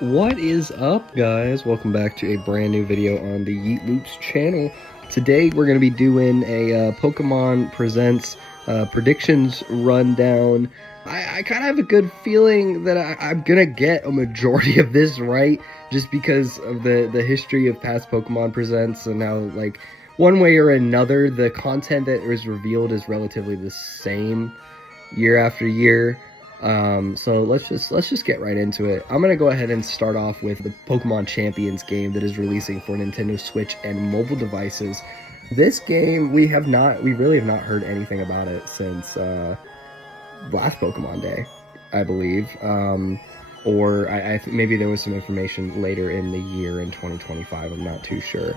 What is up, guys? Welcome back to a brand new video on the Yeet Loops channel. Today we're going to be doing a Pokemon Presents predictions rundown. I kind of have a good feeling that I'm going to get a majority of this right, just because of the history of past Pokemon Presents and how, like, one way or another, the content that is revealed is relatively the same year after year. So let's just get right into it. I'm gonna go ahead and start off with the Pokemon Champions game that is releasing for Nintendo Switch and mobile devices. This game we really have not heard anything about it since last Pokemon Day, I believe. Or maybe there was some information later in the year in 2025. I'm not too sure,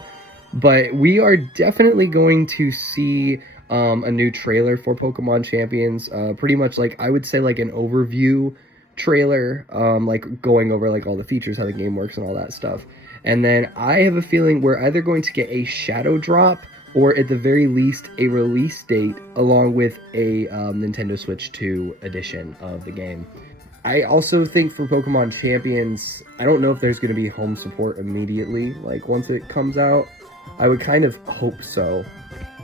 but we are definitely going to see a new trailer for Pokemon Champions. Pretty much, like, I would say, like, an overview trailer, like going over like all the features, how the game works, and all that stuff. And then I have a feeling we're either going to get a shadow drop or at the very least a release date along with a Nintendo Switch 2 edition of the game. I also think for Pokemon Champions, I don't know if there's going to be home support immediately, like once it comes out. I would kind of hope so,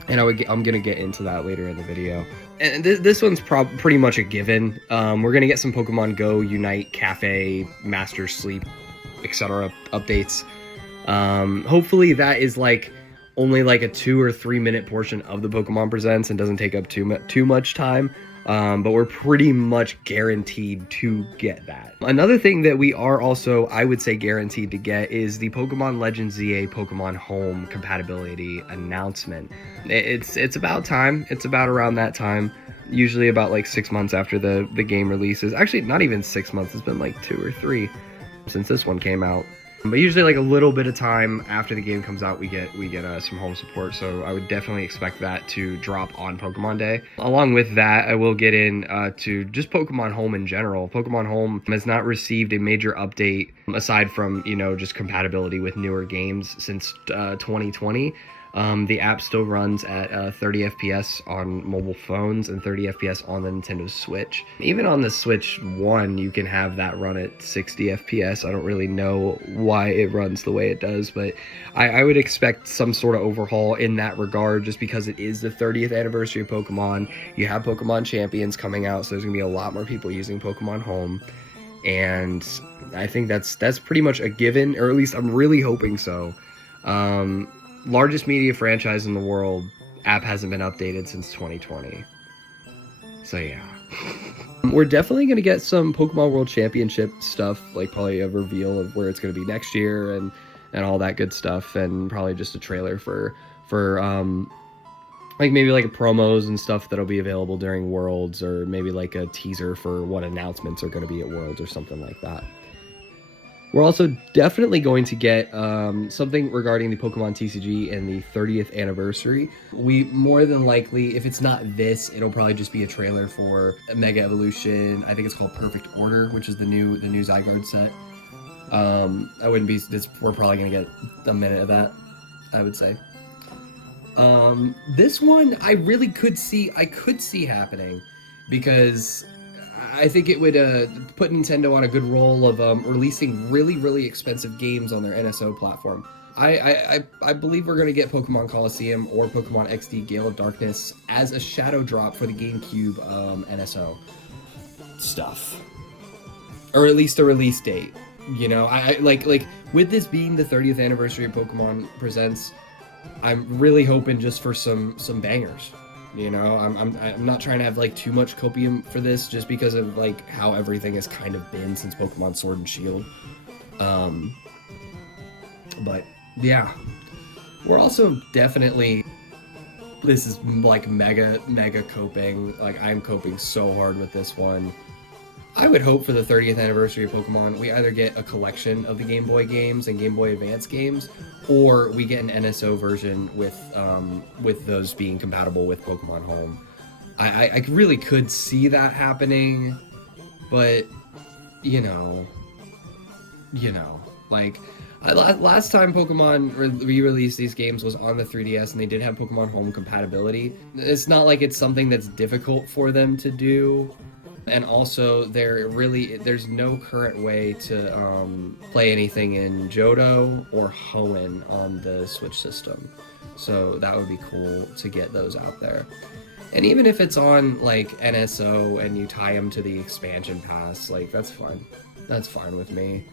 and I'm gonna get into that later in the video. And this one's pretty much a given. We're gonna get some Pokemon Go, Unite, Cafe, Master Sleep, etc. updates. Hopefully that is like only like a 2 or 3 minute portion of the Pokemon Presents and doesn't take up too much time. But we're pretty much guaranteed to get that. Another thing that we are also, I would say, guaranteed to get is the Pokemon Legends ZA Pokemon Home compatibility announcement. It's about time. It's about around that time. Usually about like 6 months after the game releases. Actually, not even 6 months. It's been like 2 or 3 since this one came out. But usually, like a little bit of time after the game comes out, we get some home support. So I would definitely expect that to drop on Pokemon Day. Along with that, I will get in to just Pokemon Home in general. Pokemon Home has not received a major update aside from, you know, just compatibility with newer games since 2020. The app still runs at 30 FPS on mobile phones and 30 FPS on the Nintendo Switch. Even on the Switch 1, you can have that run at 60 FPS. I don't really know why it runs the way it does, but I would expect some sort of overhaul in that regard, just because it is the 30th anniversary of Pokemon. You have Pokemon Champions coming out, so there's going to be a lot more people using Pokemon Home. And I think that's pretty much a given, or at least I'm really hoping so. Largest media franchise in the world, app hasn't been updated since 2020. So yeah. We're definitely going to get some Pokemon World Championship stuff, like probably a reveal of where it's going to be next year and all that good stuff, and probably just a trailer for like maybe like promos and stuff that'll be available during Worlds, or maybe like a teaser for what announcements are going to be at Worlds or something like that. We're also definitely going to get something regarding the Pokemon TCG and the 30th anniversary. We more than likely, if it's not this, it'll probably just be a trailer for Mega Evolution. I think it's called Perfect Order, which is the new Zygarde set. I wouldn't be. We're probably gonna get a minute of that, I would say. This one I really could see happening, because I think it would put Nintendo on a good roll of releasing really expensive games on their NSO platform. I believe we're going to get Pokemon Coliseum or Pokemon XD Gale of Darkness as a shadow drop for the GameCube NSO stuff, or at least a release date. You know, I like with this being the 30th anniversary of Pokemon Presents, I'm really hoping just for some bangers. You know, I'm not trying to have like too much copium for this, just because of like how everything has kind of been since Pokemon Sword and Shield. But yeah, we're also definitely, this is like mega coping. Like, I'm coping so hard with this one. I would hope for the 30th anniversary of Pokemon, we either get a collection of the Game Boy games and Game Boy Advance games, or we get an NSO version with those being compatible with Pokemon Home. I really could see that happening, but you know, like, last time Pokemon re-released these games was on the 3DS, and they did have Pokemon Home compatibility. It's not like it's something that's difficult for them to do. And also, there's no current way to play anything in Johto or Hoenn on the Switch system. So that would be cool to get those out there. And even if it's on like NSO and you tie them to the expansion pass, like that's fine. That's fine with me.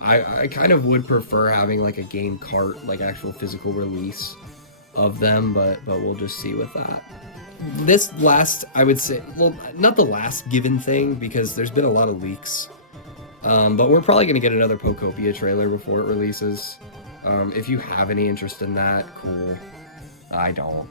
I kind of would prefer having like a game cart, like actual physical release of them, but we'll just see with that. This last, I would say, well, not the last given thing because there's been a lot of leaks, but we're probably gonna get another Pokopia trailer before it releases. If you have any interest in that, cool. I don't.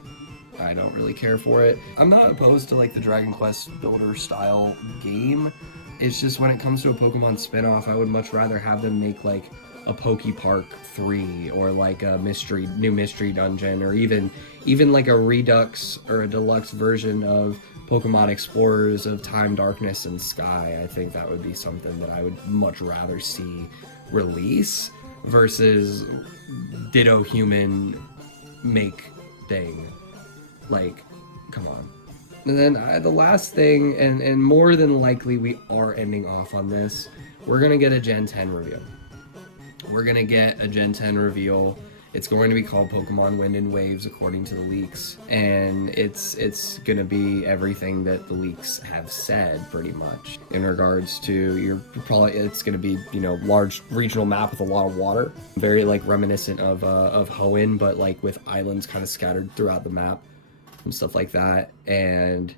I don't really care for it. I'm not opposed to like the Dragon Quest builder style game. It's just when it comes to a Pokemon spin-off, I would much rather have them make like a Poke Park 3 or like a new mystery dungeon, or even like a redux or a deluxe version of Pokemon Explorers of Time, Darkness, and Sky. I think that would be something that I would much rather see release versus Ditto Human make thing. Like, come on. And then the last thing, and more than likely we are ending off on this, we're going to get a Gen 10 reveal. We're going to get a Gen 10 reveal. It's going to be called Pokemon Wind and Waves according to the leaks, and it's going to be everything that the leaks have said pretty much in regards to it's going to be, you know, large regional map with a lot of water, very like reminiscent of Hoenn, but like with islands kind of scattered throughout the map and stuff like that. And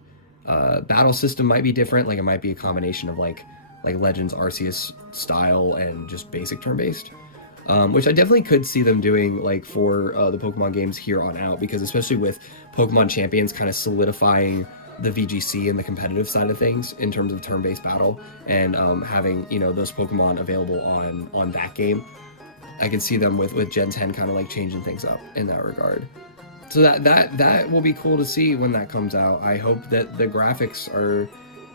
battle system might be different, like it might be a combination of like Legends Arceus style and just basic turn-based, which I definitely could see them doing like for the Pokemon games here on out, because especially with Pokemon Champions kind of solidifying the VGC and the competitive side of things in terms of turn-based battle, and having, you know, those Pokemon available on that game, I could see them with Gen 10 kind of like changing things up in that regard. So that will be cool to see when that comes out. I hope that the graphics are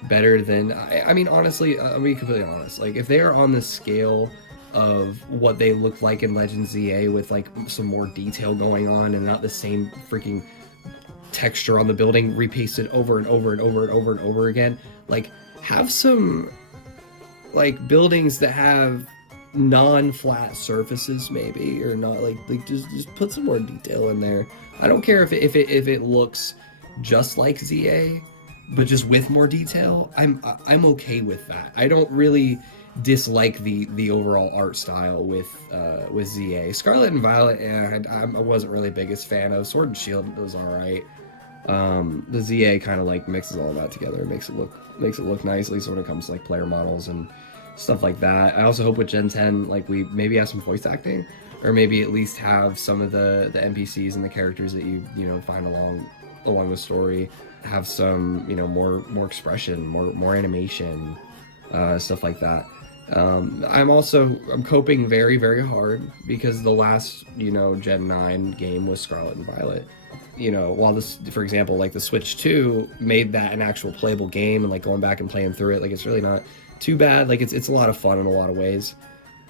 better than, I mean, honestly, I'll be completely honest. Like, if they are on the scale of what they look like in Legends ZA with like some more detail going on and not the same freaking texture on the building repasted over and over and over and over and over again, like have some like buildings that have non-flat surfaces maybe, or not like just put some more detail in there. I don't care if it looks just like ZA, but just with more detail. I'm okay with that. I don't really dislike the overall art style with ZA. Scarlet and Violet, I wasn't really biggest fan of. Sword and Shield was all right. The ZA kind of like mixes all that together, makes it look nicely. So when it comes to like player models and stuff like that, I also hope with Gen 10 like we maybe have some voice acting, or maybe at least have some of the NPCs and the characters that you know find along the story have some, you know, more expression, more animation, stuff like that. I'm coping very, very hard because the last, you know, Gen 9 game was Scarlet and Violet. You know, while this, for example, like the Switch 2 made that an actual playable game, and like going back and playing through it, like it's really not too bad. Like it's a lot of fun in a lot of ways.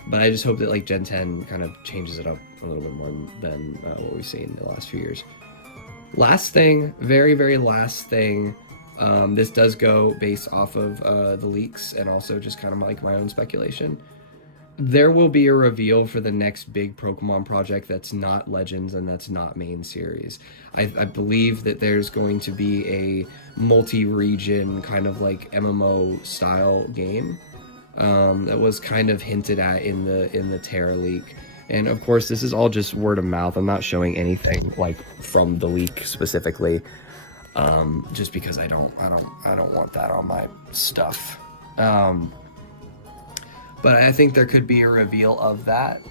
But I just hope that like Gen 10 kind of changes it up a little bit more than what we've seen in the last few years. Last thing, very, very last thing, this does go based off of the leaks and also just kind of like my own speculation. There will be a reveal for the next big Pokemon project that's not Legends and that's not main series. I believe that there's going to be a multi-region kind of like MMO style game that was kind of hinted at in the Terra leak. And of course, this is all just word of mouth. I'm not showing anything like from the leak specifically, just because I don't want that on my stuff. But I think there could be a reveal of that.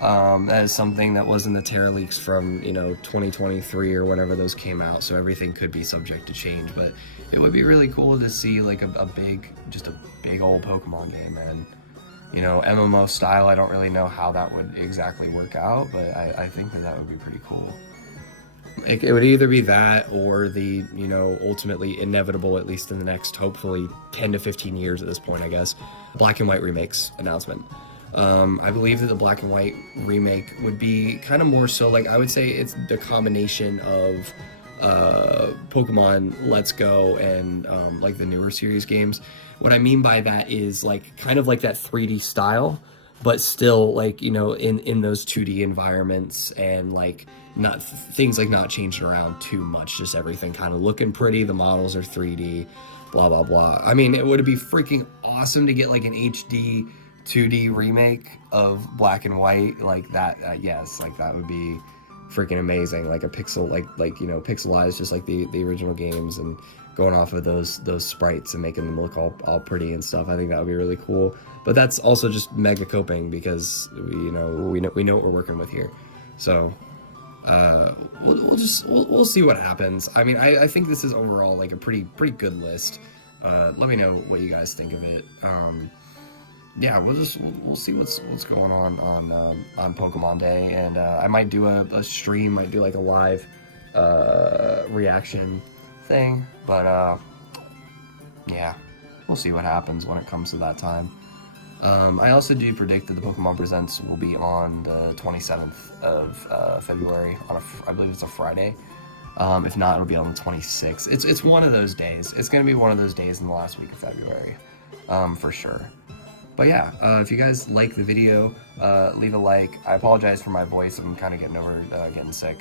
That is something that was in the Terra leaks from, you know, 2023 or whenever those came out. So everything could be subject to change, but it would be really cool to see like a big old Pokemon game. And, you know, MMO style, I don't really know how that would exactly work out, but I think that would be pretty cool. It would either be that or the, you know, ultimately inevitable, at least in the next, hopefully 10 to 15 years at this point, I guess, Black and White remakes announcement. I believe that the Black and White remake would be kind of more so like, I would say it's the combination of Pokemon Let's Go and like the newer series games. What I mean by that is like kind of like that 3D style, but still like, you know, in those 2D environments, and like not things like not changed around too much, just everything kind of looking pretty. The models are 3D, blah blah blah. I mean, it would be freaking awesome to get like an HD 2D remake of Black and White like that. Yes, like that would be freaking amazing. Like a pixel, like you know, pixelized just like the original games, and going off of those sprites and making them look all pretty and stuff. I think that would be really cool. But that's also just mega coping because we know what we're working with here. So we'll see what happens. I mean, I think this is overall like a pretty good list. Let me know what you guys think of it. Yeah, we'll see what's going on Pokemon Day, and I might do a stream, might do like a live reaction thing, but yeah, we'll see what happens when it comes to that time. I also do predict that the Pokemon Presents will be on the 27th of February, I believe it's a Friday. If not, it'll be on the 26th. It's one of those days. It's gonna be one of those days in the last week of February, for sure. But yeah, if you guys like the video, leave a like. I apologize for my voice. I'm kind of getting over getting sick.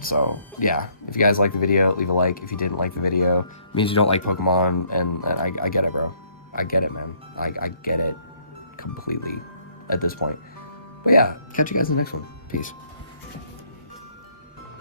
So yeah, if you guys like the video, leave a like. If you didn't like the video, it means you don't like Pokemon, and I get it, bro. I get it, man. I get it completely at this point. But yeah, catch you guys in the next one. Peace.